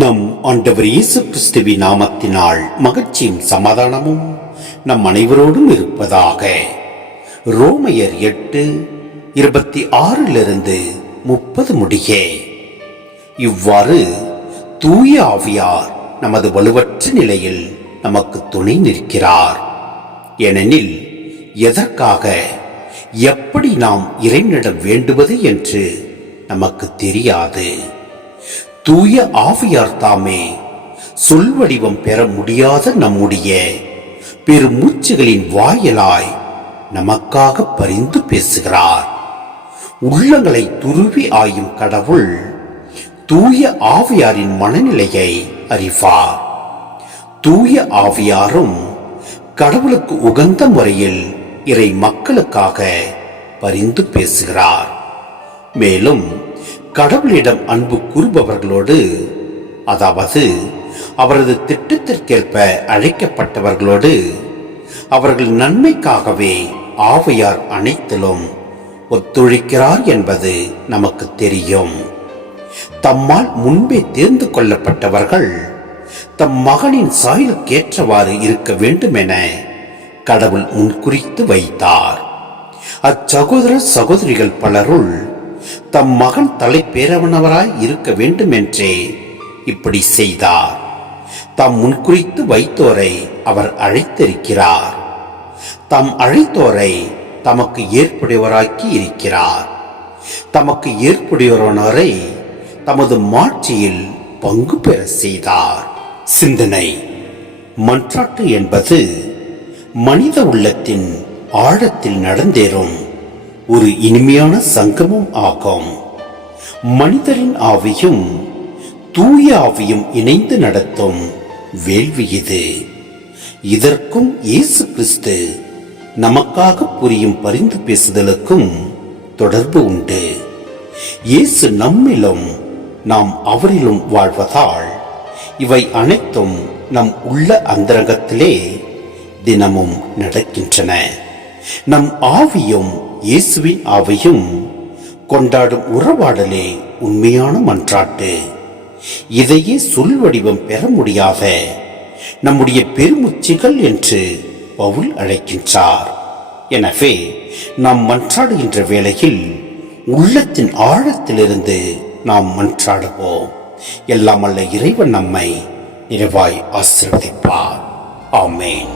நம் ஆண்டவர் இயேசு கிறிஸ்துவின் நாமத்தினால் மகிழ்ச்சியும் சமாதானமும் நம் அனைவரோடும் இருப்பதாக. ரோமையர் 8:26 முடிய. இவ்வாறு தூய ஆவியார் நமது வலுவற்ற நிலையில் நமக்கு துணை நிற்கிறார். ஏனெனில் எதற்காக எப்படி நாம் இறைவனிடம் வேண்டுவது என்று நமக்கு தெரியாது. தூய ஆவியார் தாமே சொல்வடிவம் பெற முடியாத நம்முடைய பெருமூச்சுகளின் வாயிலாய் நமக்காக பரிந்து பேசுகிறார். உள்ளங்களை துருவி ஆயும் கடவுள் தூய ஆவியாரின் மனநிலையை அறிவார். தூய ஆவியாரும் கடவுளுக்கு உகந்த முறையில் இறை மக்களுக்காக பரிந்து பேசுகிறார். மேலும் கடவுளிடம் அன்பு கூறுபவர்களோடு, அதாவது அவரது திட்டத்திற்கேற்ப அழைக்கப்பட்டவர்களோடு, அவர்கள் நன்மைக்காகவே ஆவியார் அனைத்திலும் ஒத்துழைக்கிறார் என்பது நமக்கு தெரியும். தம்மால் முன்பே தேர்ந்து கொள்ளப்பட்டவர்கள் தம் மகனின் சாயலுக்கேற்றவாறு இருக்க வேண்டும் என கடவுள் முன்குறித்து வைத்தார். அச்சகோதர சகோதரிகள் பலருள் தம் மகன் தலை பேரவனவராய் இருக்க வேண்டும் என்றே இப்படி செய்தார். தாம் முன்குறித்து வைத்தோரை அவர் அழைத்திருக்கிறார். தாம் அழைத்தோரை தமக்கு ஏற்புடையவராக்கி இருக்கிறார். தமக்கு ஏற்புடையவரானோரை தமது மாட்சியில் பங்கு பெற செய்தார். சிந்தனை. மன்றாட்டு என்பது மனித உள்ளத்தின் ஆழத்தில் நடந்தேறும் ஒரு இனிமையான சங்கமம் ஆகும். மனிதரின் ஆவியும் தூய ஆவியும் இணைந்து நடத்தும் வேள்வி இது. இதற்கும் இயேசு கிறிஸ்து நமக்காக புரியும் பரிந்து பேசுதலுக்கும் தொடர்பு உண்டு. இயேசு நம்மிலும் நாம் அவரிலும் வாழ்வதால் இவை அனைத்தும் நம் உள்ள அந்தரங்கத்திலே தினமும் நடக்கின்றன. நம் ஆவியும் இயேசுவின் ஆவியும் கொண்டாடும் உறவாடலே உண்மையான மன்றாட்டு. இதையே சொல் வடிவம் பெற முடியாத நம்முடைய பெருமுச்சிகள் என்று பவுல் அழைக்கின்றார். எனவே நாம் மன்றாடுகின்ற வேளையில் உள்ளத்தின் ஆழத்திலிருந்து நாம் மன்றாடுவோம். எல்லாம் அல்ல இறைவன் நம்மை நிறைவாய் ஆசீர்வதிப்பார். ஆமென்.